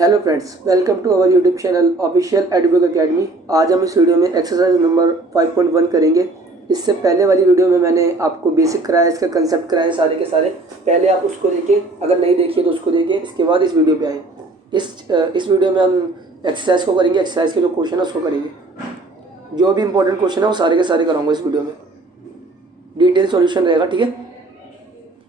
Hello friends, welcome to our YouTube channel official Educate Academy. आज हम इस video में एक्सरसाइज नंबर 5.1 करेंगे। इससे पहले वाली वीडियो में मैंने आपको बेसिक कराया, इसका कंसेप्ट कराया सारे के सारे। पहले आप उसको देखिए, अगर नहीं देखिए तो उसको देखिए, इसके बाद इस वीडियो पे आए। इस वीडियो में हम एक्सरसाइज को करेंगे, एक्सरसाइज के जो क्वेश्चन है उसको करेंगे। जो भी इंपॉर्टेंट क्वेश्चन है वो सारे के सारे कराऊंगा इस वीडियो में, डिटेल सॉल्यूशन रहेगा। ठीक है,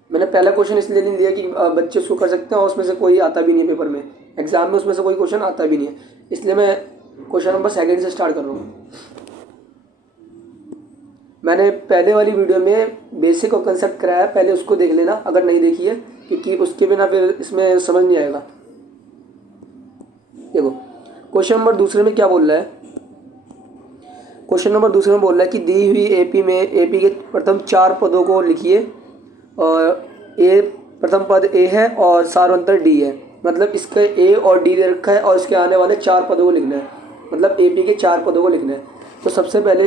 मैंने पहला क्वेश्चन इसलिए नहीं दिया कि बच्चे उसको कर सकते हैं और उसमें से कोई आता भी नहीं है पेपर में, एग्जाम में उसमें से कोई क्वेश्चन आता भी नहीं है, इसलिए मैं क्वेश्चन नंबर सेकंड से स्टार्ट कर रहा हूँ। मैंने पहले वाली वीडियो में बेसिक और कंसेप्ट कराया, पहले उसको देख लेना अगर नहीं देखी है, क्योंकि उसके बिना फिर इसमें समझ नहीं आएगा। देखो क्वेश्चन नंबर दूसरे में क्या बोल रहा है। क्वेश्चन नंबर दूसरे में बोल रहा है कि दी हुई एपी के प्रथम 4 पदों को लिखिए और प्रथम पद ए है और सार्वंतर डी है। मतलब इसका ए और डी दे रखा है और इसके आने वाले 4 पदों को लिखना है, मतलब एपी के 4 पदों को लिखना है। तो सबसे पहले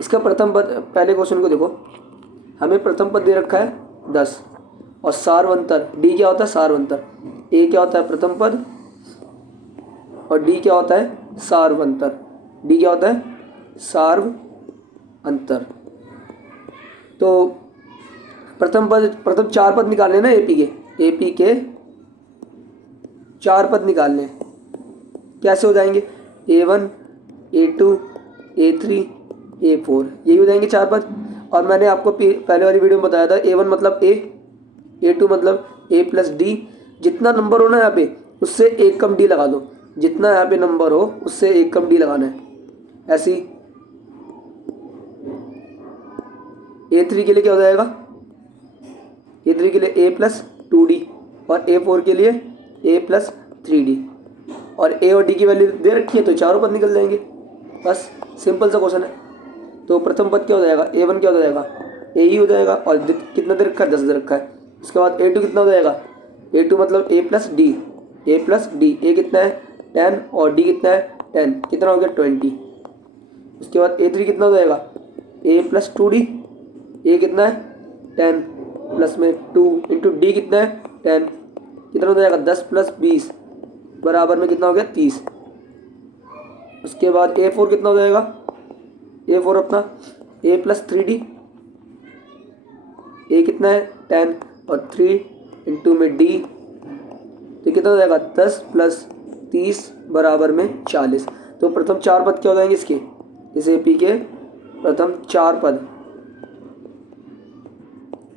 इसका प्रथम पद, पहले क्वेश्चन को देखो, हमें प्रथम पद दे रखा है 10 और सार्वंतर डी क्या होता है, सार्वंतर। ए क्या होता है, प्रथम पद, और डी क्या होता है, सार्वंतर। डी क्या होता है, सार्वंतर। तो प्रथम 4 पद निकालने ना एपी के 4 पद निकालने। कैसे हो जाएंगे, A1 A2 A3 A4, यही हो जाएंगे 4 पद। और मैंने आपको पहले वाली वीडियो में बताया था, A1 मतलब A, A2 मतलब A प्लस डी। जितना नंबर हो ना यहाँ पे उससे एक कम डी लगा दो, जितना यहाँ पे नंबर हो उससे एक कम डी लगाना है। ऐसी A3 के लिए क्या हो जाएगा, A3 के लिए A प्लस 2D और A4 के लिए A प्लस 3D। और A और D की वैल्यू दे रखी है तो चारों पद निकल जाएंगे। बस सिंपल सा क्वेश्चन है। तो प्रथम पद क्या हो जाएगा, A1 क्या हो जाएगा, A ही हो जाएगा और कितना दे रखा है, 10 दे रखा है। उसके बाद A2 कितना हो जाएगा, A2 मतलब A plus D, A plus D. A कितना है 10 और D कितना है 10, कितना हो गया 20। उसके बाद A3 कितना हो जाएगा, A प्लस 2D। A कितना है 10 प्लस में 2 इंटू डी कितना है 10, कितना हो जाएगा 10 प्लस 20 बराबर में कितना हो गया 30। उसके बाद A4 कितना हो जाएगा, A4 अपना A प्लस 3D। A कितना है 10 और 3 इंटू में D, तो कितना हो जाएगा 10 प्लस 30 बराबर में 40। तो प्रथम 4 पद क्या हो जाएंगे इसके, इस एपी के प्रथम 4 पद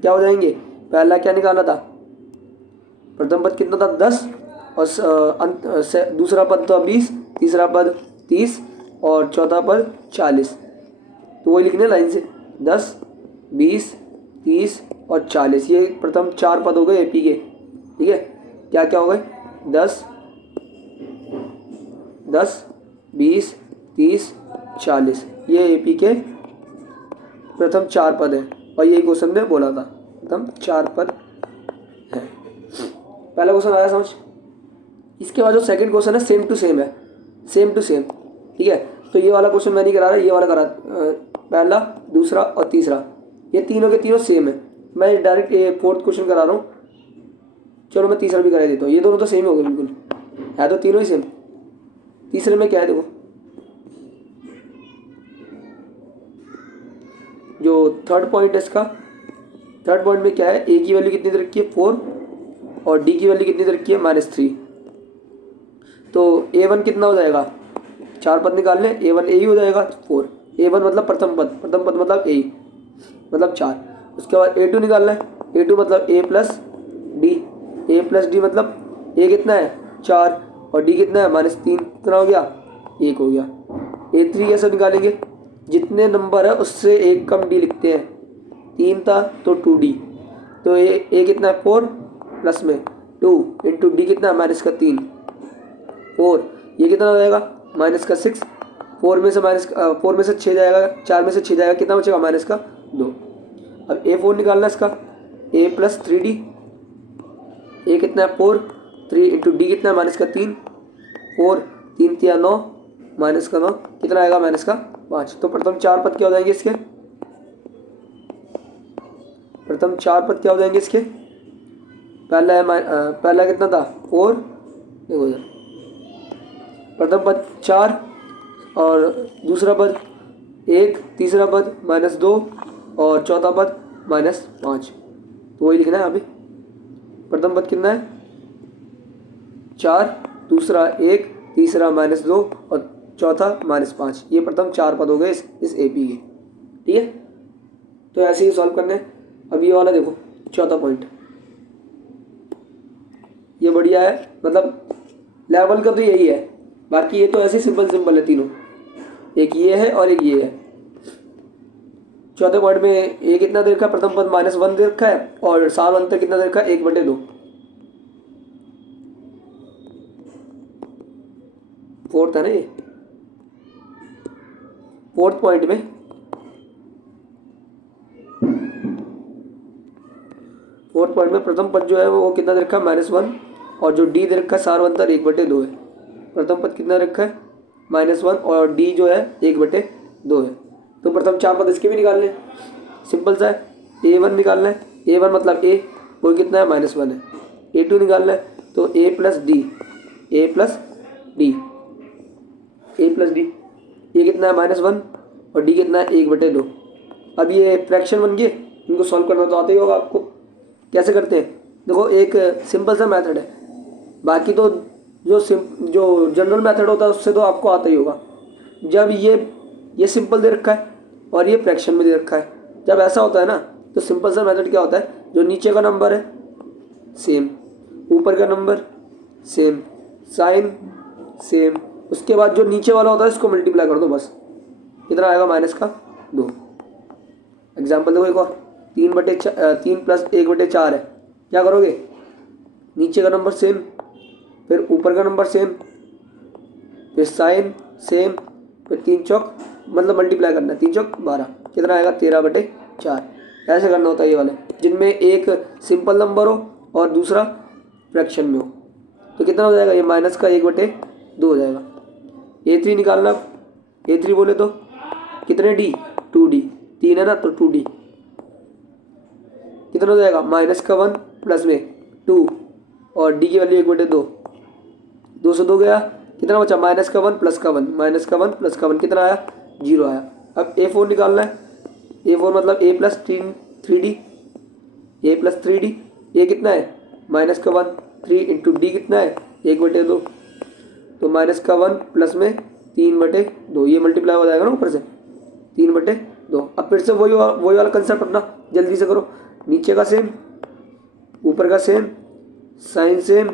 क्या हो जाएंगे। पहला क्या निकाला था, प्रथम पद कितना था 10 और दूसरा पद था 20, तीसरा पद 30 और चौथा पद 40। तो वही लिखने लाइन से 10 20 30 और 40, ये प्रथम 4 पद हो गए एपी के। ठीक है, क्या क्या हो गए 10 20 30 40, ये एपी के प्रथम 4 पद हैं और यही क्वेश्चन में बोला था प्रथम 4 पद है। पहला क्वेश्चन आया समझ। इसके बाद जो सेकंड क्वेश्चन है सेम टू सेम है, सेम टू सेम। ठीक है, तो ये वाला क्वेश्चन मैं नहीं करा रहा, ये वाला करा, पहला दूसरा और तीसरा, ये तीनों के तीनों सेम है। मैं डायरेक्ट ये फोर्थ क्वेश्चन करा रहा हूँ। चलो मैं तीसरा भी करा देता हूँ, ये दोनों तो सेम हो गए बिल्कुल, है तो तीनों ही सेम। तीसरे में क्या है देखो, जो थर्ड पॉइंट है इसका, थर्ड पॉइंट में क्या है, ए की वैल्यू कितनी दे रखी है 4 और डी की वैल्यू कितनी दे रखी है -3। तो A1 कितना हो जाएगा, 4 पद निकाल लें, A1 A ही हो जाएगा 4। A1 मतलब प्रथम पद, प्रथम पद मतलब A मतलब 4। उसके बाद A2 निकालना है, A2 मतलब A plus D, A plus D मतलब A कितना है 4 और D कितना है -3, कितना हो गया 1 हो गया। A3 कैसे निकालेंगे, जितने नंबर है उससे एक कम डी लिखते हैं, 3 था तो 2D, तो A कितना है 4 प्लस में 2 इंटू डी कितना है -3 4, ये कितना हो जाएगा -6। 4 में से 6 जाएगा, 4 में से 6 जाएगा, कितना बचेगा -2। अब A4 निकालना है इसका, A प्लस 3D। A कितना है 4, 3 इंटू डी कितना है -3, 4 3 3 9 -9, कितना आएगा -5। तो प्रथम 4 पद क्या हो जाएंगे इसके, प्रथम 4 पद क्या हो जाएंगे इसके, पहला कितना था 4 देखो इधर, प्रथम पद 4 और दूसरा पद 1, तीसरा पद -2 और चौथा पद -5। तो वही लिखना है अभी। प्रथम पद कितना है 4, दूसरा 1, तीसरा -2 और चौथा -5। ये प्रथम 4 पद हो गए इस AP के। ठीक है, तो ऐसे ही सॉल्व करने हैं। अब ये वाला देखो चौथा पॉइंट, ये बढ़िया है, मतलब लेवल का तो यही है, बाकी ये तो ऐसे सिंपल सिंपल है तीनों। एक ये है और एक ये है। चौथे पॉइंट में ये कितना दे रखा है, प्रथम पद -1 दे रखा है और सार अंतर कितना दे रखा है 1/2। फोर्थ है ना ये, फोर्थ पॉइंट में प्रथम पद जो है वो कितना दे रखा है -1 और जो डी दे रखा है सार अंतर 1/2 है। प्रथम पद कितना रखा है -1 और डी जो है 1/2 है। तो प्रथम 4 पद इसके भी निकालने, सिंपल सा है। A1 निकालना है, A1 मतलब A, वो कितना है -1 है। A2 निकालना है, तो A plus D, A plus D, A plus D, ये कितना है -1 और डी कितना है 1/2। अब ये फ्रैक्शन बन गए, इनको सॉल्व करना तो आता ही होगा आपको। कैसे करते हैं देखो, एक सिंपल सा मेथड है, बाकी तो जो जनरल मेथड होता है उससे तो आपको आता ही होगा। जब ये सिंपल दे रखा है और ये फ्रैक्शन में दे रखा है, जब ऐसा होता है ना तो सिंपल सा मेथड क्या होता है, जो नीचे का नंबर है सेम, ऊपर का नंबर सेम, साइन सेम, उसके बाद जो नीचे वाला होता है इसको मल्टीप्लाई कर दो बस। कितना आएगा -2। एग्जाम्पल देखो एक और, 3 प्लस 1/4 है। क्या करोगे, नीचे का नंबर सेम, फिर ऊपर का नंबर सेम, फिर साइन सेम, फिर 3 चौक मतलब मल्टीप्लाई करना है, 3 चौक 12, कितना आएगा 13/4। ऐसे करना होता है ये वाले, जिनमें एक सिंपल नंबर हो और दूसरा फ्रैक्शन में हो। तो कितना हो जाएगा ये -1/2 हो जाएगा। A3 निकालना, A3 बोले तो कितने डी, 2D, 3 है ना तो 2D। कितना हो जाएगा -1 प्लस में 2 और डी की वैल्यू 1/2, 2 से 2 गया, कितना बचा -1 प्लस का 1, -1 प्लस का 1 कितना आया 0 आया। अब A4 निकालना है, A4 मतलब A plus 3D, A plus 3D, ये कितना है -1, 3 इंटू डी कितना है 1/2, तो -1 प्लस में 3/2, ये मल्टीप्लाई हो जाएगा ना ऊपर से 3/2। अब फिर से वही वाला कंसेप्ट अपना, जल्दी से करो, नीचे का सेम ऊपर का सेम, साइन सेम,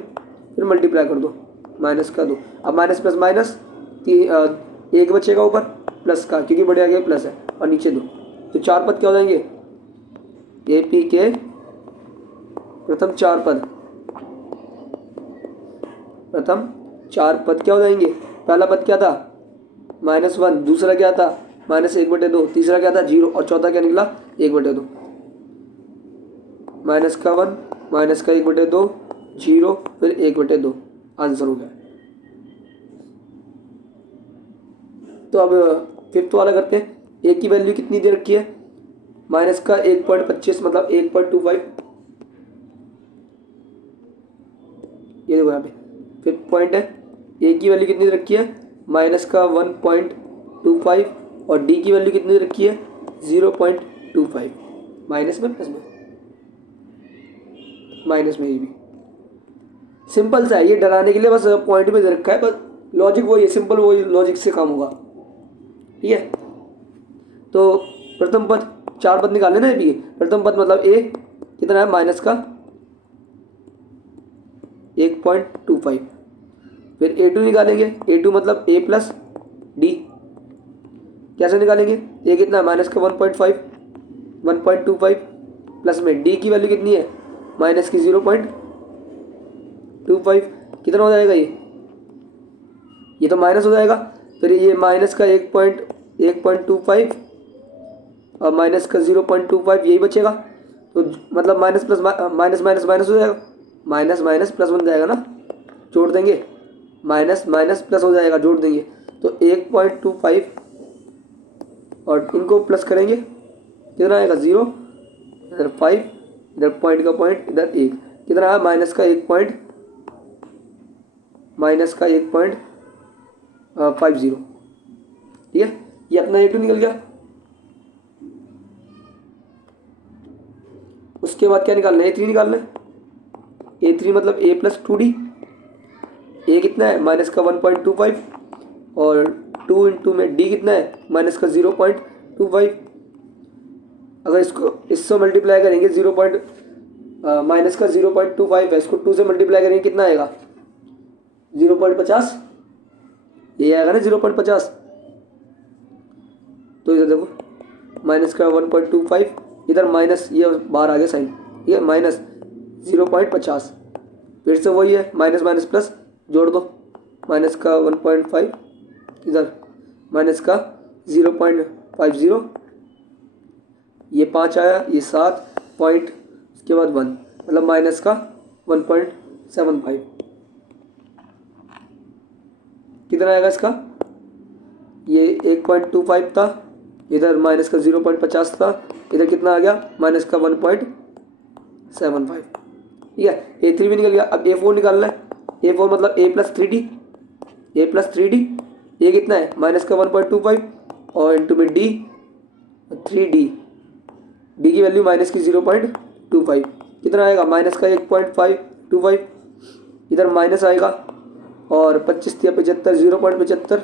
फिर मल्टीप्लाई कर दो -2। अब माइनस प्लस माइनस, एक बचेगा ऊपर प्लस का, क्योंकि बड़े आगे प्लस है, और नीचे 2, तो 4 पद क्या हो जाएंगे, AP के प्रथम 4 पद, प्रथम 4 पद क्या हो जाएंगे। पहला पद क्या था -1, दूसरा क्या था -1/2, तीसरा क्या था 0 और चौथा क्या निकला 1/2। -1 -1/2 0 फिर 1/2, आंसर हो गया। तो अब फिफ्थ वाला करते हैं। ए की वैल्यू कितनी दे रखी है, -1.25 मतलब 1.25। ये देखो यहाँ पे फिफ्थ पॉइंट है, ए की वैल्यू कितनी दे रखी है -1.25 और डी की वैल्यू कितनी दे रखी है 0.25, माइनस में प्लस में, माइनस में। ये भी सिंपल सा है, ये डराने के लिए बस पॉइंट में दे रखा है, बस लॉजिक वही है, सिंपल वही लॉजिक से काम होगा। ठीक है, तो प्रथम पद 4 पद निकालने ना ए बी। प्रथम पद मतलब ए कितना है माइनस का 1.25, फिर A2 निकालेंगे, A2 मतलब A प्लस डी। कैसे निकालेंगे, ए कितना है माइनस का 1.25 प्लस में डी की वैल्यू कितनी है माइनस की 0.25, कितना हो जाएगा ये तो माइनस हो जाएगा। फिर ये माइनस का 1.25 और माइनस का 0.25 यही बचेगा, तो मतलब minus plus minus minus minus हो जाएगा, माइनस माइनस प्लस बन जाएगा ना, जोड़ देंगे, माइनस माइनस प्लस हो जाएगा, जोड़ देंगे, तो 1.25 और इनको प्लस करेंगे, कितना आएगा 0, इधर 5, इधर पॉइंट का पॉइंट, इधर 1, कितना आया माइनस का 1.25 माइनस का 1.50। ठीक है, ये अपना A2 निकल गया। उसके बाद क्या निकालना है, A3 निकालना है। A3 मतलब A प्लस 2D। ए कितना है, माइनस का 1.25, और 2 इंटू में D कितना है, माइनस का 0.25। अगर इसको इससे मल्टीप्लाई करेंगे माइनस का 0.25 है, इसको 2 से मल्टीप्लाई करेंगे कितना आएगा, 0.50। ये आएगा ना 0.50। तो इधर देखो माइनस का 1.25, इधर माइनस, ये बाहर आ गया साइन, ये माइनस 0.50। फिर से वही है, माइनस माइनस प्लस जोड़ दो, माइनस का 1.5, इधर माइनस का 0.50, ये 5 आया, ये 7 पॉइंट, उसके बाद 1, मतलब माइनस का 1.75। कितना आएगा इसका, ये 1.25 था, इधर माइनस का 0.50 था, इधर कितना आ गया, माइनस का 1.75। ठीक है, A3 भी निकल गया। अब A4 निकालना है। A4 मतलब A plus 3D। A plus 3D, ये कितना है, माइनस का 1.25, और इंटू में D 3D। D की वैल्यू माइनस की 0.25, कितना आएगा, माइनस का 1.525। इधर माइनस आएगा, और 25 या 75, 0.75।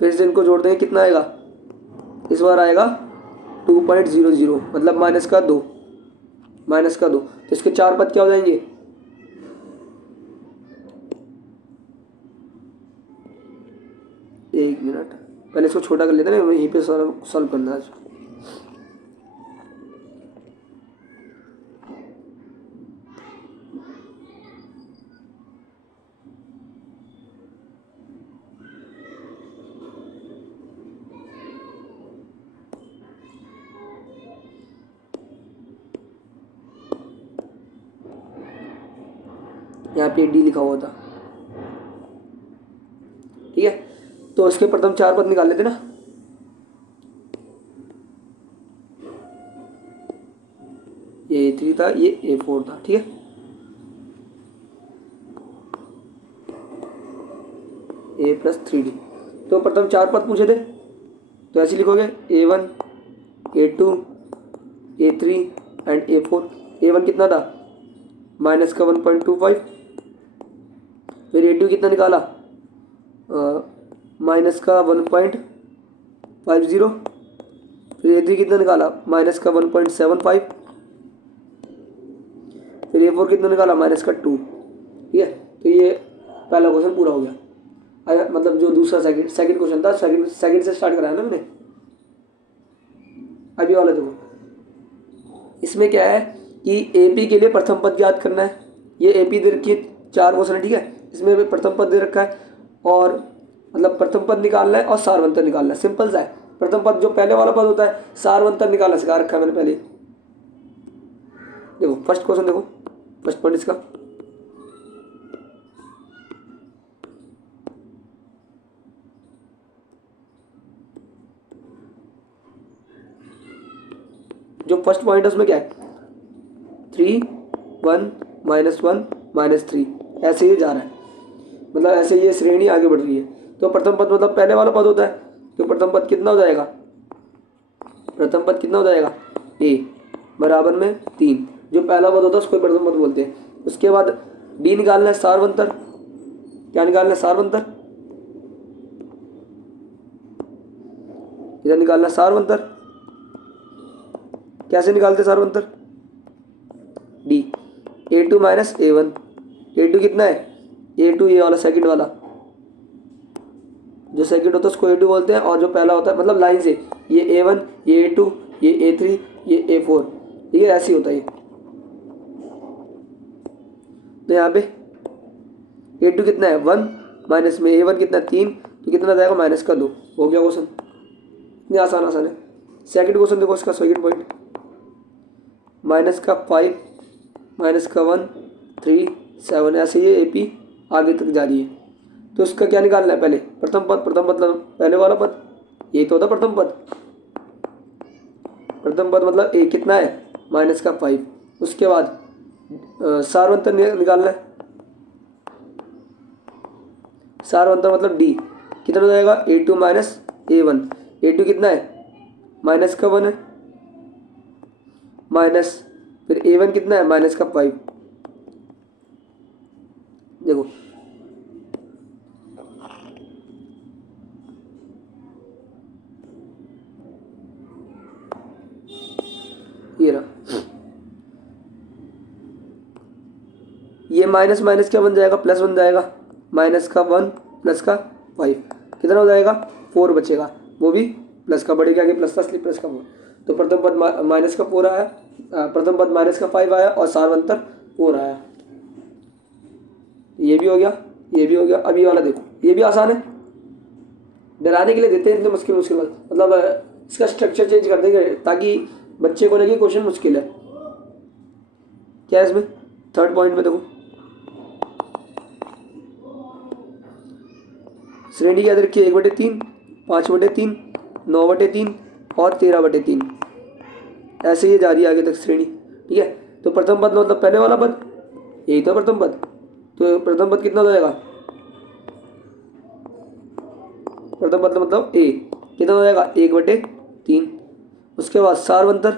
फिर से इनको जोड़ देंगे, कितना आएगा, इस बार आएगा 2.00, मतलब माइनस का 2, माइनस का 2। तो इसके 4 पद क्या हो जाएंगे, एक मिनट, पहले इसको छोटा कर लेते हैं ना, यहीं पे सॉल्व करना है। यहाँ पे D लिखा हुआ था। ठीक है, तो इसके प्रथम 4 पद निकाल लेते ना। ये A3 था, ये A4 था। ठीक है, A प्लस 3D। तो प्रथम 4 पद पूछे थे, तो ऐसे लिखोगे A1, A2, A3 and A4। A1 कितना था, माइनस का 1.25। फिर A2 कितना निकाला, माइनस का 1.50। फिर A3 कितना निकाला, माइनस का 1.75। फिर A4 कितना निकाला, माइनस का 2। ठीक है, तो ये पहला क्वेश्चन पूरा हो गया। मतलब जो दूसरा सेकंड क्वेश्चन था, सेकंड से स्टार्ट कराया ना मैंने। अभी वाला देखो, इसमें क्या है कि AP के लिए प्रथम पद याद करना है। ये AP दे रखी है, 4 क्वेश्चन है। ठीक है, इसमें भी प्रथम पद दे रखा है, और मतलब प्रथम पद निकालना है और सारवंतर निकालना है। सिंपल सा है। प्रथम पद जो पहले वाला पद होता है, सारवंतर निकालना सिखा रखा है मैंने पहले। देखो फर्स्ट क्वेश्चन, देखो फर्स्ट पॉइंट इसका, जो फर्स्ट पॉइंट है उसमें क्या है, 3 1 -1 -3, ऐसे ही जा रहा है, मतलब ऐसे ये श्रेणी आगे बढ़ रही है। तो प्रथम पद मतलब पहले वाला पद होता है, तो प्रथम पद कितना हो जाएगा, प्रथम पद कितना हो जाएगा, A बराबर में 3। जो पहला पद होता है उसको प्रथम पद बोलते हैं। उसके बाद D निकालना है, सारवंतर। क्या निकालना है, सारवंतर। इधर निकालना है सारवंतर। कैसे निकालते हैं सारवंतर, D A2 minus A1। A2 कितना है, A2 ये वाला सेकंड वाला, जो सेकंड होता है उसको A2 बोलते हैं, और जो पहला होता है मतलब लाइन से, ये A1, ये A2, ये A3, ये A4। ठीक है, ऐसे ही होता है ये। तो यहाँ पे A2 कितना है, 1, माइनस में A1 कितना है, 3, तो कितना जाएगा, माइनस का 2। हो गया क्वेश्चन, इतनी आसान है। सेकंड क्वेश्चन देखो, इसका सेकंड पॉइंट, माइनस का 5, माइनस का 1, 3, 7, ऐसे ये AP आगे तक जा रही है। तो इसका क्या निकालना है, पहले प्रथम पद। प्रथम मतलब पहले वाला पद, ये तो होता प्रथम पद। प्रथम पद मतलब A कितना है, माइनस का 5। उसके बाद सारवंतर निकालना है। सारवंतर मतलब डी, कितना हो जाएगा A2 माइनस A1। A2 कितना है माइनस का 1 है, माइनस फिर A1 कितना है माइनस का 5। देखो ये रहा, ये माइनस माइनस क्या बन जाएगा प्लस बन जाएगा, माइनस का 1 प्लस का 5 कितना हो जाएगा 4 बचेगा, वो भी प्लस का, बढ़ेगा आगे प्लस था इसलिए प्लस का 4। तो प्रथम पद माइनस का 4 आया, प्रथम पद माइनस का 5 आया और सारवंतर 4 आया। ये भी हो गया, ये भी हो गया। अब ये वाला देखो, ये भी आसान है, डराने के लिए देते हैं इतने मुश्किल मुश्किल मतलब इसका स्ट्रक्चर चेंज कर देंगे ताकि बच्चे को लगे क्वेश्चन मुश्किल है। क्या है इसमें थर्ड पॉइंट में देखो, श्रेणी क्या दे रखी है 1/3, 5/3, 9/3 और 13/3, ऐसे ही जा रही है आगे तक श्रेणी। ठीक है, तो प्रथम पद मतलब पहले वाला पद, यही तो प्रथम पद, तो प्रथम पद कितना हो जाएगा, प्रथम पद मतलब ए कितना हो जाएगा 1/3। उसके बाद सारवंतर,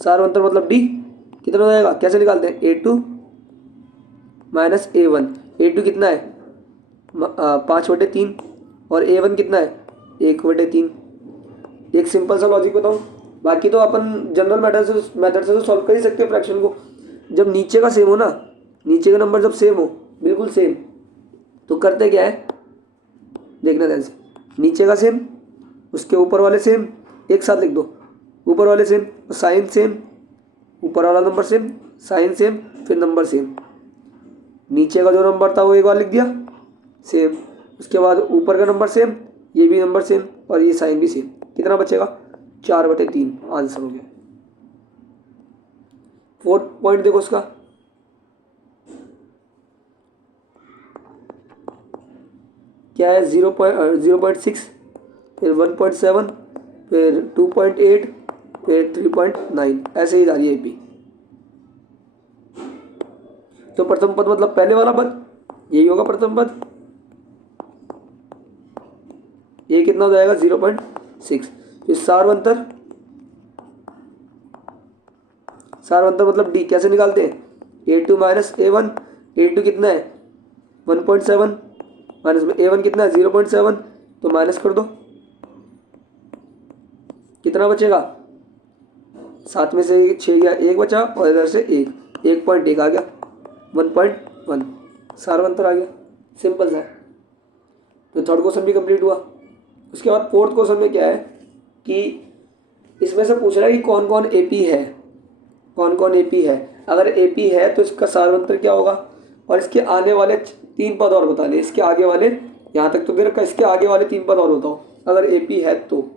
सारवंतर मतलब डी कितना हो जाएगा, कैसे निकालते हैं A2 माइनस A1। A2 कितना है 5/3 और A1 कितना है 1/3। एक सिंपल सा लॉजिक बताऊं, बाकी तो अपन जनरल मेथड से तो सॉल्व कर ही सकते हैं फ्रैक्शन को। जब नीचे का सेम हो ना, नीचे का नंबर जब सेम हो बिल्कुल सेम, तो करते क्या है देखना ध्यान से, नीचे का सेम उसके ऊपर वाले सेम एक साथ लिख दो, ऊपर वाले सेम साइन सेम, ऊपर वाला नंबर सेम साइन सेम फिर नंबर सेम, नीचे का जो नंबर था वो एक बार लिख दिया सेम, उसके बाद ऊपर का नंबर सेम, ये भी नंबर सेम और ये साइन भी सेम, कितना बचेगा 4/3 आंसर हो गया। फोर्थ पॉइंट देखो उसका, क्या है 0.6 फिर 1.7 फिर 2.8 फिर 3.9, ऐसे ही जा रही है एपी। तो प्रथम पद मतलब पहले वाला पद, यही होगा प्रथम पद, ये कितना हो जाएगा 0.6। फिर सारवंतर, सारवंतर मतलब डी कैसे निकालते हैं A2 माइनस A1। A2 कितना है 1.7 माइनस में A1 कितना है 0.7, तो माइनस कर दो, कितना बचेगा 7 में से 6 या 1 बचा और इधर से 1.1 आ गया 1.1, सारवंतर आ गया, सिंपल सा। तो थर्ड क्वेश्चन भी कंप्लीट हुआ। उसके बाद फोर्थ क्वेश्चन में क्या है कि इसमें से पूछ रहा है कि कौन कौन एपी है, कौन कौन एपी है। अगर एपी है तो इसका सारवंतर क्या होगा, और इसके आने वाले 3 पद और बताने, इसके आगे वाले, यहाँ तक तो दे रखा, इसके आगे वाले 3 पद और बताओ अगर एपी है तो।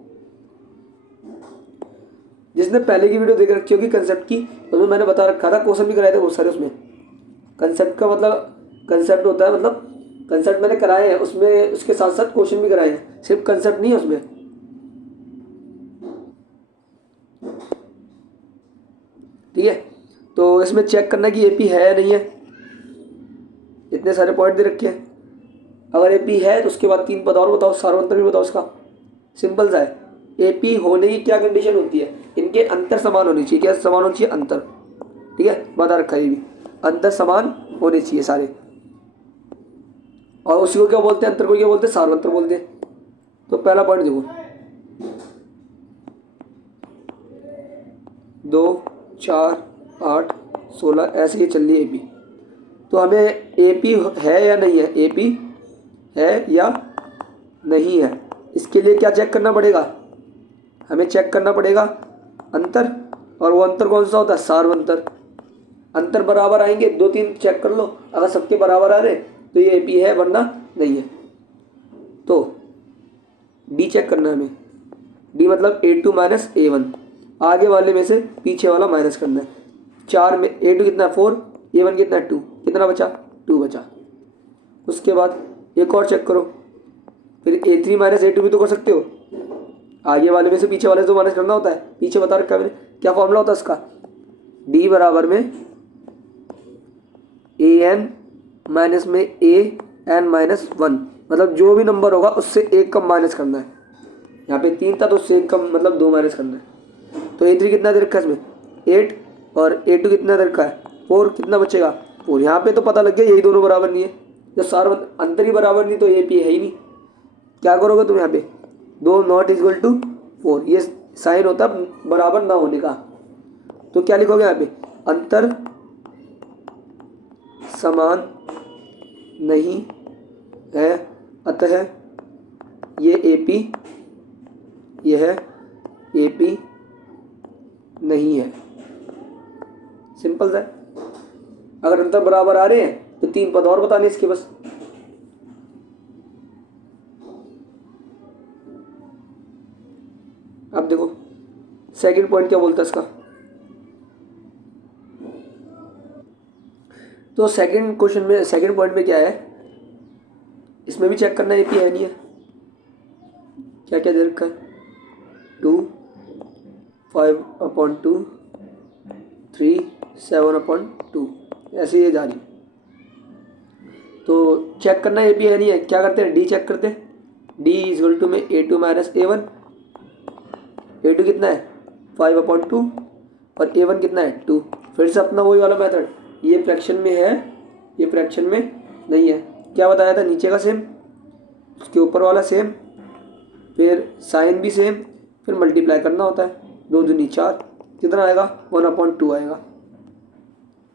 जिसने पहले की वीडियो देख रखी होगी कंसेप्ट की, उसमें मैंने बता रखा था, क्वेश्चन भी कराए थे बहुत सारे उसमें। कंसेप्ट का मतलब कंसेप्ट होता है, मतलब कंसेप्ट मैंने कराए हैं उसमें, उसके साथ साथ क्वेश्चन भी कराए हैं, सिर्फ कंसेप्ट नहीं है उसमें। ठीक है, तो इसमें चेक करना कि एपी है या नहीं है, इतने सारे पॉइंट दे रखे हैं। अगर एपी है तो उसके बाद 3 पद और बताओ, सारवंतर भी बताओ उसका, सिंपल सा है। एपी होने की क्या कंडीशन होती है, इनके अंतर समान होनी चाहिए। क्या समान होनी चाहिए अंतर, ठीक है बता रखा है, ये भी अंतर समान होने चाहिए सारे। और उसी को क्या बोलते हैं, अंतर को क्या बोलते हैं, सारवंतर बोलते हैं। तो पहला पॉइंट देखो 2 4 8 16 ऐसे ही चल रही है एपी। तो हमें एपी है या नहीं है, एपी है या नहीं है, इसके लिए क्या चेक करना पड़ेगा, हमें चेक करना पड़ेगा अंतर। और वो अंतर कौन सा होता है, सारवंतर। अंतर बराबर आएंगे 2-3 चेक कर लो, अगर सबके बराबर आ रहे तो ये एपी है वरना नहीं है। तो डी चेक करना है हमें, डी मतलब A2 माइनस A1, आगे वाले में से पीछे वाला माइनस करना है। 4 में A2 कितना है 4, A1 कितना है 2, कितना बचा 2 बचा। उसके बाद एक और चेक करो, फिर A3 माइनस A2 भी तो कर सकते हो, आगे वाले में से पीछे वाले से तो माइनस करना होता है। पीछे बता रखा है मैंने, क्या फॉर्मूला होता है इसका, डी बराबर में ए एन माइनस में ए एन माइनस वन, मतलब जो भी नंबर होगा उससे एक कम माइनस करना है। यहाँ पे 3 था तो उससे एक कम मतलब 2 माइनस करना है। तो A3 कितना दे रखा है इसमें 8 और A2 कितना दे रखा है 4, कितना बचेगा 4। यहाँ पे तो पता लग गया यही दोनों बराबर नहीं है, जब सारे अंतर ही बराबर नहीं तो AP है ही नहीं। क्या करोगे तुम यहाँ पे 2 नॉट इक्वल टू 4, ये साइन होता बराबर ना होने का। तो क्या लिखोगे यहाँ पे अंतर समान नहीं है अतः ये AP, यह AP नहीं है। सिंपल सा। अगर अंतर बराबर आ रहे हैं तो 3 पद और बताने इसके बस। अब देखो सेकंड पॉइंट क्या बोलता है इसका। तो सेकंड क्वेश्चन में सेकंड पॉइंट में क्या है, इसमें भी चेक करना AP है नहीं है। क्या क्या दे रखा है 2 5/2 3 7/2, ऐसे ये जा रही। तो चेक करना AP है नहीं है, क्या करते हैं D चेक करते हैं। D इक्वल टू में A2 माइनस A1, A2 कितना है 5/2 और A1 कितना है 2। फिर से अपना वही वाला मेथड, ये फ्रैक्शन में है ये फ्रैक्शन में नहीं है। क्या बताया था नीचे का सेम, उसके ऊपर वाला सेम, फिर साइन भी सेम, फिर मल्टीप्लाई करना होता है 2 दूनी 4, कितना आएगा 1/2 आएगा।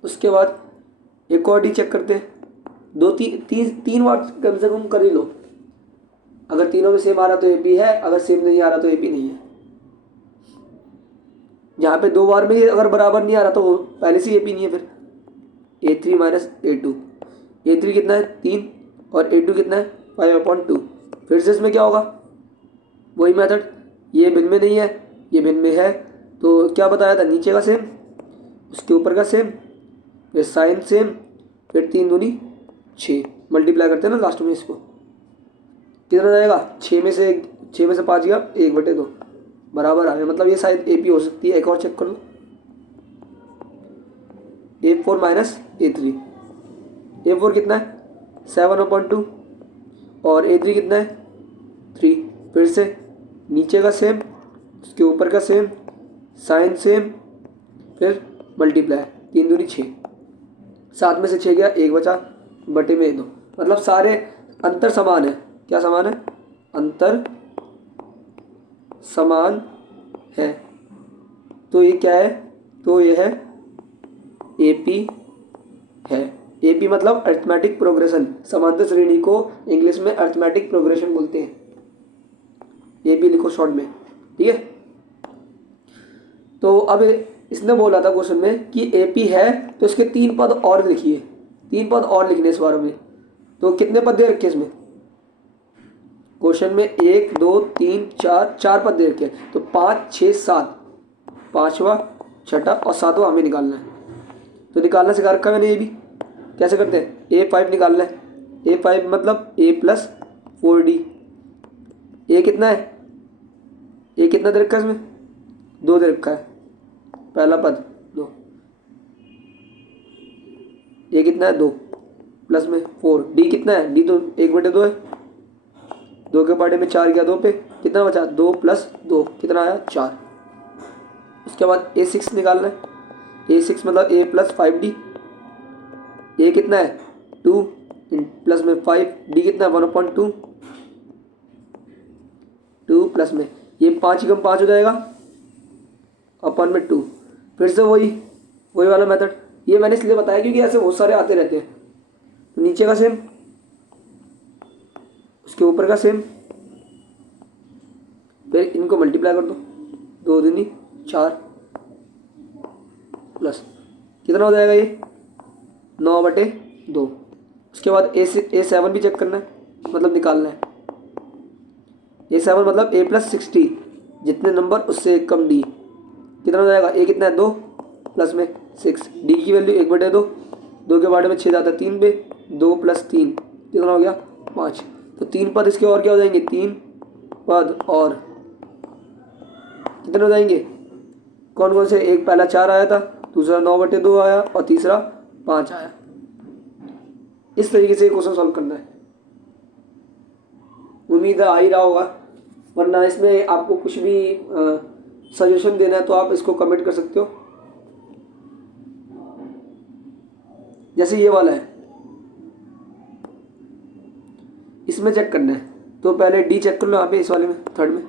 उसके बाद एक और D चेक करते हैं। 2 3 बार कम से कम कर ही लो। अगर तीनों में सेम आ रहा तो AP है, अगर सेम नहीं आ रहा तो AP नहीं है। जहाँ पे 2 बार में अगर बराबर नहीं आ रहा तो पहले से AP नहीं है। फिर A3 माइनस A2, A3 कितना है 3 और A2 कितना है 5/2। फिर से इसमें क्या होगा वही मेथड, ये भिन्न में नहीं है ये भिन्न में है। तो क्या बताया था नीचे का सेम, उसके ऊपर का सेम, फिर साइन सेम, फिर 3 दूनी 6, मल्टीप्लाई करते हैं ना लास्ट में इसको, कितना जाएगा 6 में से 5 गया 1/2 बराबर आ गया। मतलब ये शायद AP हो सकती है। एक और चेक कर लो A4 माइनस A3, A4 कितना है 7/2 और A3 कितना है 3। फिर से नीचे का सेम, उसके ऊपर का सेम, साइन सेम, फिर मल्टीप्लाई 3 दूनी 6, 7 में से 6 गया 1 बचा बटे में 2, मतलब सारे अंतर समान है। क्या समान है अंतर समान है। तो ये क्या है, तो ये है AP है। AP मतलब अरिथमेटिक प्रोग्रेशन, समांतर श्रेणी को इंग्लिश में अरिथमेटिक प्रोग्रेशन बोलते हैं। AP लिखो शॉर्ट में, ठीक है। तो अब इसने बोला था क्वेश्चन में कि AP है तो इसके 3 पद और लिखिए, 3 पद और लिखने इस बार में। तो कितने पद दे रखे इसमें क्वेश्चन में 1 2 3 4 पद दे रखे हैं। तो 5 6 7, 5वां 6ठा और 7वां हमें निकालना है। तो निकालना सिखा रखा मैंने। ये भी कैसे करते हैं, A5 निकालना है। A5 मतलब A प्लस 4D। A कितना है, A कितना दे रखा है इसमें 2 दे रखा है, पहला पद 2, A कितना है 2 प्लस में 4, D कितना है D तो 1/2 है, 2 के पार्टे में 4 गया 2 पे, कितना बचा 2 प्लस 2 कितना आया 4। उसके बाद A6 निकालना है। A6 मतलब A प्लस 5D, A कितना है 2 प्लस में 5, D कितना है 1/2, 2 प्लस में ये 5 ही कम 5 हो जाएगा अपन में 2। फिर से वही वाला मेथड, ये मैंने इसलिए बताया क्योंकि ऐसे बहुत सारे आते रहते हैं। तो नीचे का सेम, उसके ऊपर का सेम, फिर इनको मल्टीप्लाई कर दो 2 दूनी 4 प्लस कितना हो जाएगा ये 9/2। उसके बाद A7 भी चेक करना है, मतलब निकालना है। A7 मतलब A प्लस 60, जितने नंबर उससे एक कम D, कितना हो जाएगा A कितना है 2 प्लस में 6, D की वैल्यू 1/2, 2 के बारे में 6 जाता है 3 पे, 2 प्लस 3 कितना हो गया 5। तो 3 पद इसके और क्या हो जाएंगे, 3 पद और कितने हो जाएंगे, कौन कौन से, एक पहला 4 आया था, दूसरा 9/2 आया और तीसरा 5 आया। इस तरीके से क्वेश्चन सॉल्व करना है। उम्मीद है आ ही रहा होगा, वरना इसमें आपको कुछ भी सजेशन देना है तो आप इसको कमेंट कर सकते हो। जैसे ये वाला है, इसमें चेक करना है तो पहले डी चेक कर लो। यहाँ पे इस वाले में थर्ड में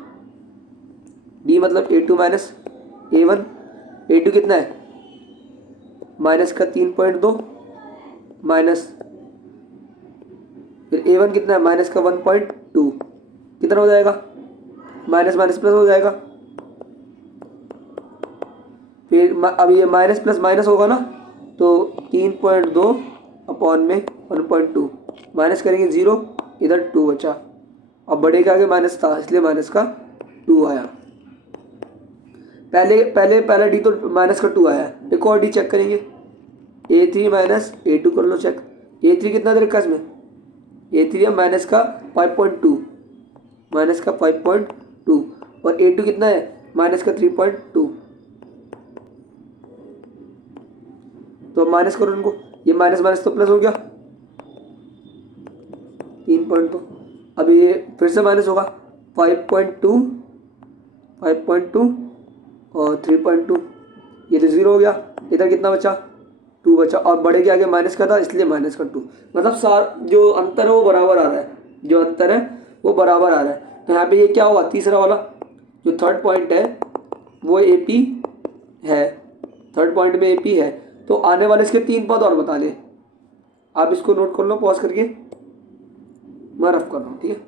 डी मतलब A2 माइनस A1। A2 कितना है, माइनस का 3.2 माइनस, फिर A1 कितना है, माइनस का 1.2, कितना हो जाएगा, माइनस माइनस प्लस हो जाएगा। फिर अब ये माइनस प्लस माइनस होगा ना, तो 3.2 अपॉन में 1.2 माइनस करेंगे 0, इधर 2 बचा। अब बड़े के आगे माइनस था इसलिए माइनस का 2 आया। पहला डी तो माइनस का 2 आया, एक और डी चेक करेंगे। A3 माइनस A2 कर लो चेक। A3 कितना दे रखा है इसमें, A3 है माइनस का 5.2, माइनस का 5.2, और A2 कितना है, माइनस का 3.2। तो माइनस करो इनको, ये माइनस माइनस तो प्लस हो गया 3.2। अब ये फिर से माइनस होगा 5.2 और 3.2, ये तो 0 हो गया। इधर कितना बचा, 2 बचा, और बड़े के आगे माइनस का था इसलिए माइनस का 2। मतलब जो अंतर है वो बराबर आ रहा है, जो अंतर है वो बराबर आ रहा है। तो यहाँ पे ये क्या होगा, तीसरा वाला जो थर्ड पॉइंट है वो AP है, थर्ड पॉइंट में AP है। तो आने वाले इसके 3 पद और बता दें। आप इसको नोट कर लो पॉज करके, मैं रफ कर रहा हूँ, ठीक है।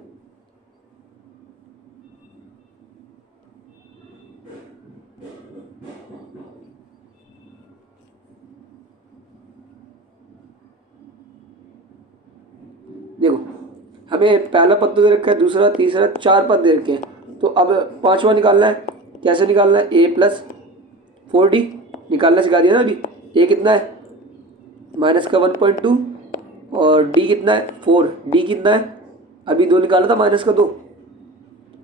देखो हमें पहला पद तो दे रखा है, दूसरा तीसरा 4 पद दे रखे हैं। तो अब 5वां निकालना है। कैसे निकालना है, A प्लस 4D निकालना सिखा दिया ना अभी। A कितना है, माइनस का 1.2, और D कितना है 4। D कितना है, अभी 2 निकाला था, माइनस का 2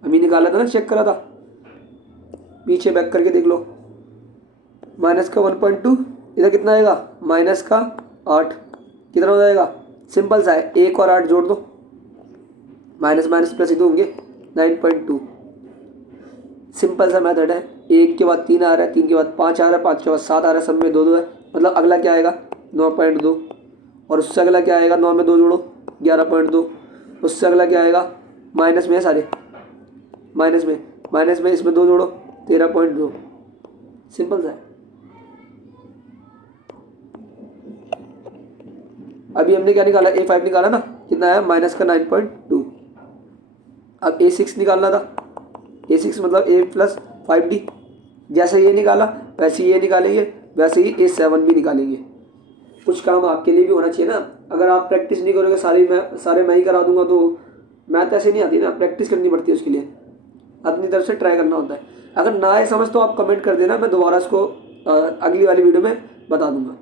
अभी निकाला था ना, चेक करा था, पीछे बैक करके देख लो। माइनस का 1.2, इधर कितना आएगा, माइनस का 8, कितना हो जाएगा, सिंपल सा है, 1 और 8 जोड़ दो, माइनस माइनस प्लस ही तो होंगे, 9.2। सिंपल सा मेथड है। 1 के बाद 3 आ रहा है, 3 के बाद 5 आ रहा है, 5 के बाद 7 आ रहा है, सब में 2 है। मतलब अगला क्या आएगा, 9.2, और उससे अगला क्या आएगा, 9 में 2 जोड़ो 11.2, उससे अगला क्या आएगा, माइनस में है सारे, माइनस में इसमें 2 जोड़ो 13.2। सिंपल सा है। अभी हमने क्या निकाला, A5 निकाला ना, कितना है, माइनस का 9.2। अब A6 निकालना था, A6 मतलब A प्लस 5D। जैसे ये निकाला वैसे ये निकालेंगे, वैसे ही A7 भी निकालेंगे। कुछ काम आपके लिए भी होना चाहिए ना। अगर आप प्रैक्टिस नहीं करोगे, सारे मैं ही करा दूंगा तो मैथ ऐसे नहीं आती ना, प्रैक्टिस करनी पड़ती है उसके लिए, अपनी तरफ से ट्राई करना होता है। अगर ना आए समझ तो आप कमेंट कर देना, मैं दोबारा इसको अगली वाली वीडियो में बता दूंगा।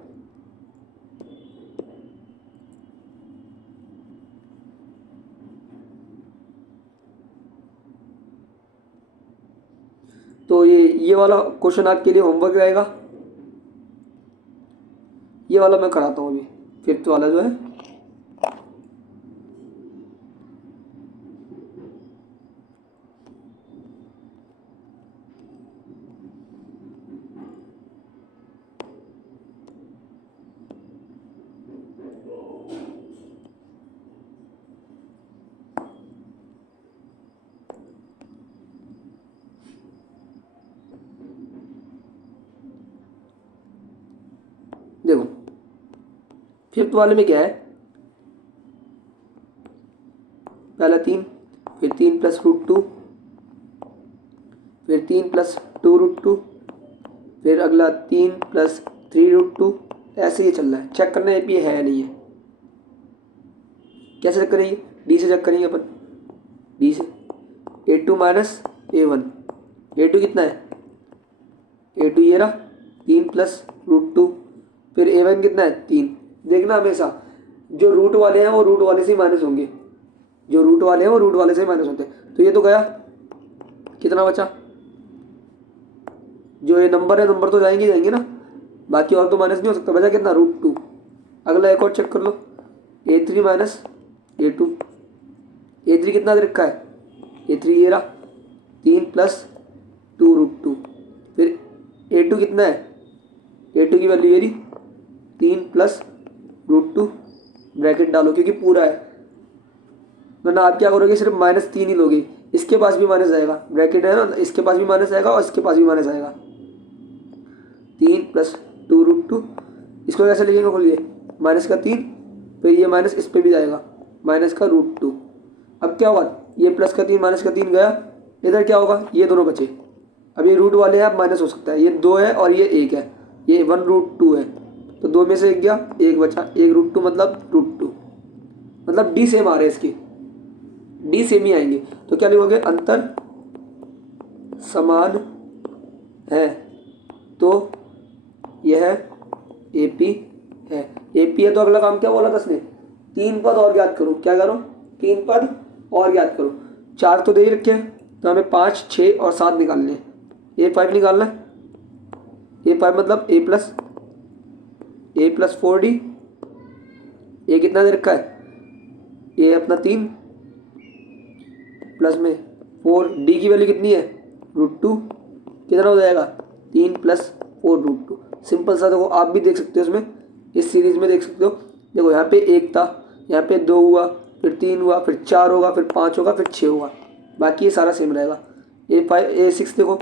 तो ये वाला क्वेश्चन आपके लिए होमवर्क रहेगा। ये वाला मैं कराता हूँ अभी, फिफ्थ वाला जो है। देखो फिफ्थ वाले में क्या है, पहला 3, फिर 3 प्लस √2, फिर 3 प्लस 2√2, फिर अगला 3 प्लस 3√2। ऐसे ही चल रहा है। चेक करना है ये है या नहीं है। कैसे चेक करेंगे, डी से चेक करेंगे अपन, डी से। A2 माइनस A1, A2 कितना है, A2 ये रहा 3 प्लस √2, फिर A1 कितना है 3। देखना हमेशा जो रूट वाले हैं वो रूट वाले से ही माइनस होंगे, जो रूट वाले हैं वो रूट वाले से ही माइनस होते हैं। तो ये तो गया, कितना बचा, जो ये नंबर है नंबर तो जाएंगे ना, बाकी और तो माइनस नहीं हो सकता। बचा कितना, √2। अगला एक और चेक कर लो, A3 माइनस A2। A3 कितना दे रखा है, A3 ये रहा 3 प्लस 2√2। फिर A2 कितना है, A2 की वैल्यू ये रही 3 प्लस √2, ब्रैकेट डालो क्योंकि पूरा है, वरना आप क्या करोगे सिर्फ -3 ही लोगे। इसके पास भी माइनस आएगा, ब्रैकेट है ना, इसके पास भी माइनस आएगा और इसके पास भी माइनस आएगा। 3 प्लस 2√2, इसको कैसे लिखेंगे, खोलिए, माइनस का 3, फिर ये माइनस इस पर भी जाएगा, माइनस का √2। अब क्या होगा, ये प्लस का 3 माइनस का 3 गया, इधर क्या होगा, ये दोनों बचे। अब ये रूट वाले हैं, अब माइनस हो सकता है, ये 2 है और ये 1 है, ये 1√2 है, तो 2 में से 1 गया, 1 बचा, 1√2 मतलब √2, मतलब डी सेम आ रहे हैं इसकी, डी सेम ही आएंगे। तो क्या लिखोगे, अंतर समान है तो यह AP है। AP है तो अगला काम क्या बोला था इसने, 3 पद और ज्ञात करो। क्या करो, 3 पद और ज्ञात करो। 4 तो दे ही रखे हैं, तो हमें 5, 6 और 7 निकालने हैं। A5 निकालना है, A5 मतलब A प्लस 4D। ये कितना दे रखा है, ये अपना 3 प्लस में 4D की वैल्यू कितनी है, √2, कितना हो जाएगा, 3 प्लस 4√2। सिंपल सा, देखो आप भी देख सकते हो इसमें, इस सीरीज में देख सकते हो। देखो यहाँ पे 1 था, यहाँ पे 2 हुआ, फिर 3 हुआ, फिर 4 होगा, फिर 5 होगा, फिर 6 होगा, बाकी ये सारा सेम रहेगा। A6 देखो,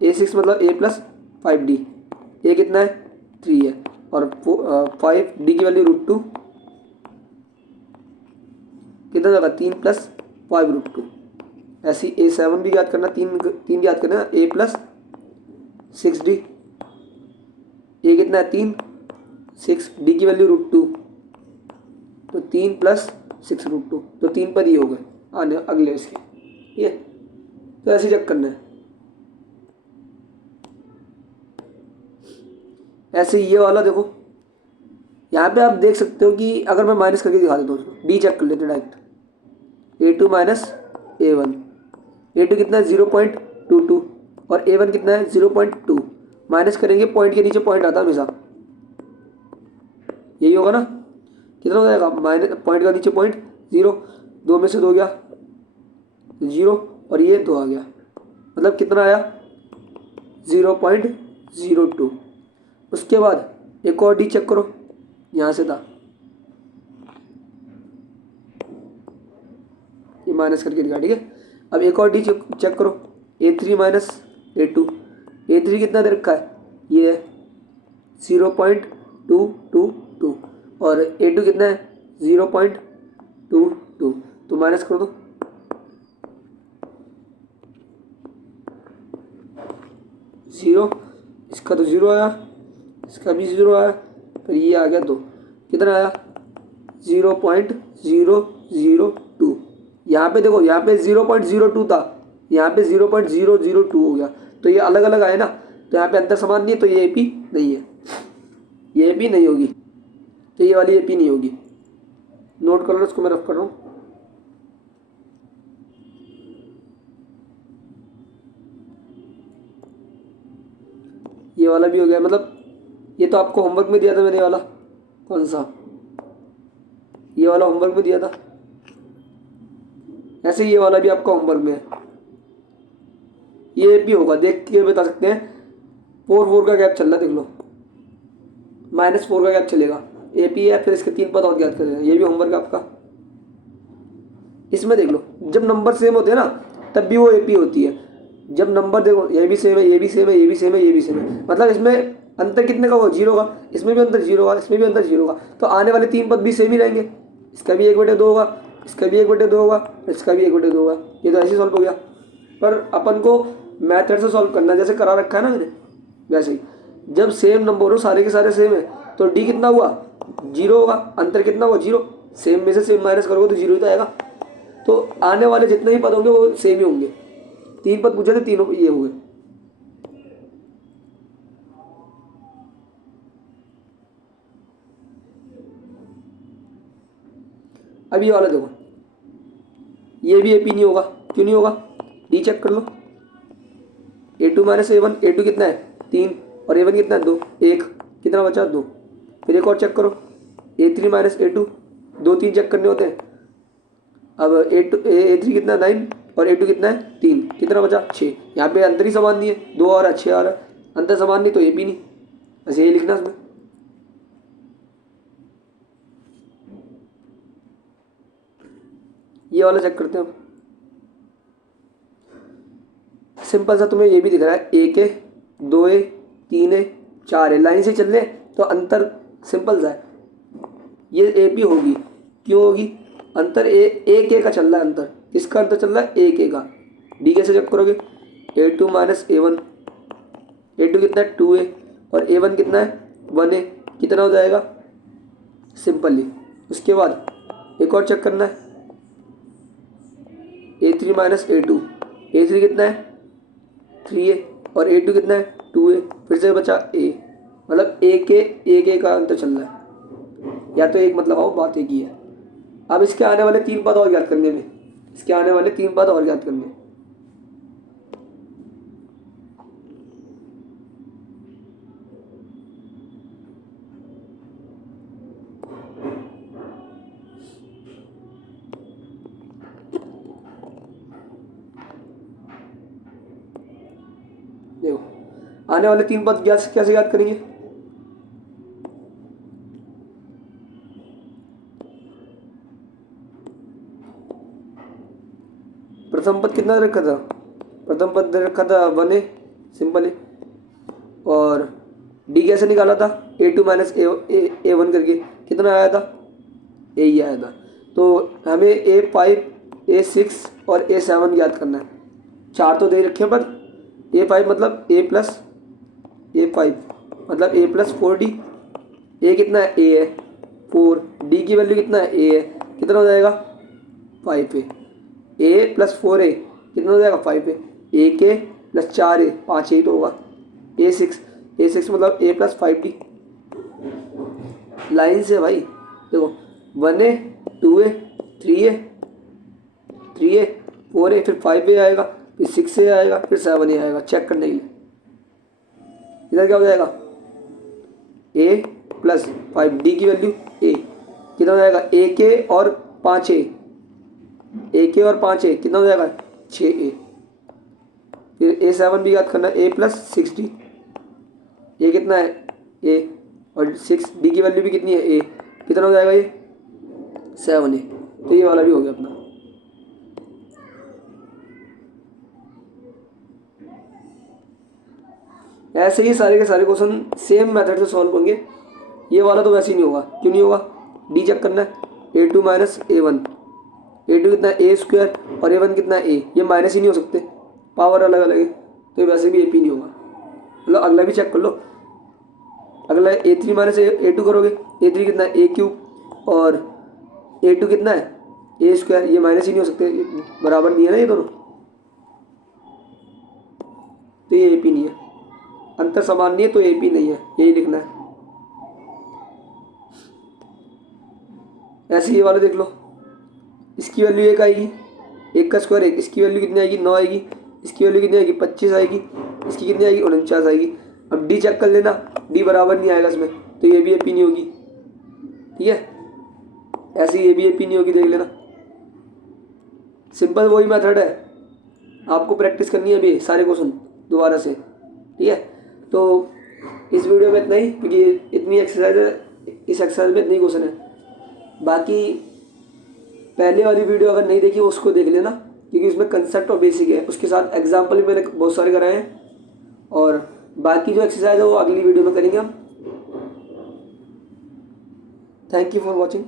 A6 मतलब A प्लस 5D, A कितना है, 3 है, और 5D की वैल्यू √2, कितना होगा, 3 प्लस 5√2। ऐसी A7 भी याद करना, 3 याद करना, A प्लस 6D, A कितना है, 3, 6D की वैल्यू √2, तो 3 प्लस 6√2, तो 3 पद ये हो गए आने अगले इसके, ये तो ऐसे चेक करना है। ऐसे ये वाला देखो, यहाँ पे आप देख सकते हो कि अगर मैं माइनस करके दिखा देता हूँ, D चेक कर लेते हैं direct, A2 minus A1, A2 कितना है 0.22 और A1 कितना है 0.2, माइनस करेंगे पॉइंट के नीचे पॉइंट आता है हमेशा, यही होगा ना, कितना हो जाएगा, माइनस पॉइंट का नीचे पॉइंट 0, 2 में से 2 गया 0 और ये 2 आ गया, मतलब कितना आया 0.02। उसके बाद एक और D चेक करो, यहाँ से था, ये माइनस करके दिखा, ठीक है। अब एक और D चेक करो, A3 माइनस A2, A3 कितना दे रखा है, ये है 0.222 और A2 कितना है 0.22, तो माइनस कर दो, 0, इसका तो 0 आया, इसका भी 0 आया, फिर ये आ गया 2, कितना आया 0.002। यहाँ पे देखो, यहाँ पे 0.02 था, यहाँ पे 0.002 हो गया, तो ये अलग अलग आए ना, तो यहाँ पे अंतर समान नहीं है, तो ये AP नहीं है, ये AP नहीं होगी, तो ये वाली AP नहीं होगी। नोट कर लो, इसको मैं रफ कर रहा हूँ। ये वाला भी हो गया, मतलब ये तो आपको होमवर्क में दिया था मैंने, वाला कौन सा, ये वाला होमवर्क में दिया था, ऐसे ये वाला भी आपका होमवर्क में है, ये भी होगा, देख के बता सकते हैं। 4 का गैप चल रहा है, देख लो, -4 का गैप चलेगा, AP है, फिर इसके 3 पद और ज्ञात करेगा, ये भी होमवर्क आपका। इसमें देख लो, जब नंबर सेम होते हैं ना तब भी वो AP होती है, जब नंबर देखो ये भी सेम है, ये भी सेम है, ये भी सेम है, ये भी सेम है, मतलब इसमें अंतर कितने का होगा, 0 का, इसमें भी अंतर 0 होगा, इसमें भी अंतर 0 होगा, तो आने वाले 3 पद भी सेम ही रहेंगे, इसका भी 1/2 होगा, इसका भी 1/2 होगा, इसका भी 1/2 होगा। ये तो ऐसे सॉल्व हो गया, पर अपन को मैथड से सॉल्व करना, जैसे करा रखा है ना मैंने, वैसे ही जब सेम नंबर हो, सारे के सारे सेम है, तो D कितना हुआ 0 होगा, अंतर कितना हुआ 0, सेम में से सेम माइनस करोगे तो 0 ही तो आएगा, तो आने वाले जितने भी पद होंगे वो सेम ही होंगे। 3 पद पूछे थे, तीनों ये हो गए। अब ये वाला देखो, ये भी AP नहीं होगा, क्यों नहीं होगा, D चेक कर लो, A2 माइनस A1, A2 कितना है 3 और A1 कितना है 2, 1, कितना बचा 2। फिर एक और चेक करो, A3 माइनस A2, 2 3 चेक करने होते हैं। अब A3 कितना है 9 और A2 कितना है 3, कितना बचा 6। यहाँ पे अंतर ही समान नहीं है, 2 और 6 आ रहा है, अंतर समान नहीं तो ये भी नहीं, बस यही लिखना इसमें। ये वाला चेक करते हैं हम। सिंपल सा तुम्हें ये भी दिख रहा है, 1 है 2 है 3 है 4 है, लाइन से चल रहे तो अंतर सिंपल सा है, ये ए पी होगी। क्यों होगी? अंतर एक ए का चल रहा है, अंतर किसका अंतर चल रहा है? एक ए का। डी कैसे चेक करोगे? A2 माइनस A1, A2 कितना है 2 है और A1 कितना है 1 है, कितना हो जाएगा सिंपली। उसके बाद एक और चेक करना है, A3 माइनस A2, A3 कितना है 3 है और A2 कितना है 2 है, फिर से बचा A, मतलब एक ए का अंतर चल रहा है, या तो एक मतलब आओ बात एक ही है। अब इसके आने वाले 3 पद और ज्ञात करने में, इसके आने वाले 3 पद और ज्ञात करने। देखो आने वाले 3 पद ज्ञात कैसे याद करेंगे? प्रथम पद कितना रखा था? प्रथम पद रखा था 1 है, सिंपल है। और डी कैसे निकाला था? A2 माइनस A1 करके, कितना आया था? ए ही आया था। तो हमें A5 A6 और A7 याद करना है। 4 तो दे रखे हैं, पर A5 मतलब A प्लस A5 मतलब A प्लस 4D। ए कितना है? A है 4, डी की वैल्यू कितना है? A है, कितना हो जाएगा 5 है। A प्लस 4 है, कितना हो जाएगा 5 है। ए के प्लस 4 है 5 8 होगा। A6 मतलब A प्लस 5D। लाइन से भाई देखो 1 है 2 है 3 है 4 है, फिर 5 है आएगा, फिर 6 है आएगा, फिर 7 है आएगा, चेक करने के लिए। इधर क्या हो जाएगा? A प्लस 5D की वैल्यू A, कितना हो जाएगा? A के और 5 है, A के और 5 है, कितना हो जाएगा 6A। फिर A7 भी याद करना है, A प्लस 6D। ये कितना है? A और 6D की वैल्यू भी कितनी है? A, कितना हो जाएगा ये 7 है। तो ये वाला भी हो गया अपना। ऐसे ही सारे के सारे क्वेश्चन सेम मेथड से सॉल्व होंगे। ये वाला तो वैसे ही नहीं होगा। क्यों नहीं होगा? डी चेक करना है, A2 माइनस A1, A2 कितना है A स्क्वायर और A1 कितना है A, ये माइनस ही नहीं हो सकते, पावर अलग अलग है, तो ये वैसे भी AP नहीं होगा। मतलब अगला भी चेक कर लो, अगला A3 माइनस A2 करोगे, A3 कितना है A क्यूब और A2 कितना है A स्क्वायर, ये माइनस ही नहीं हो सकते, बराबर नहीं है ना ये दोनों, तो ये AP नहीं है। अंतर समान नहीं है तो AP नहीं है, यही लिखना है। ऐसे ये वाले देख लो, इसकी वैल्यू 1 आएगी, 1 का स्क्वायर 1, इसकी वैल्यू कितनी आएगी 9 आएगी, इसकी वैल्यू कितनी आएगी 25 आएगी, इसकी कितनी आएगी 49 आएगी। अब डी चेक कर लेना, डी बराबर नहीं आएगा इसमें, तो ये भी AP नहीं होगी। ठीक है, ऐसे ये भी AP नहीं होगी, देख लेना। सिंपल वही मेथड है, आपको प्रैक्टिस करनी है अभी सारे क्वेश्चन दोबारा से। ठीक है, तो इस वीडियो में इतना ही, क्योंकि इतनी एक्सरसाइज है, इस एक्सरसाइज में इतनी क्वेश्चन है। बाकी पहले वाली वीडियो अगर नहीं देखी उसको देख लेना, क्योंकि उसमें कंसेप्ट और बेसिक है, उसके साथ एग्जाम्पल भी मैंने बहुत सारे कराए हैं। और बाकी जो एक्सरसाइज है वो अगली वीडियो में करेंगे हम। Thank you for watching.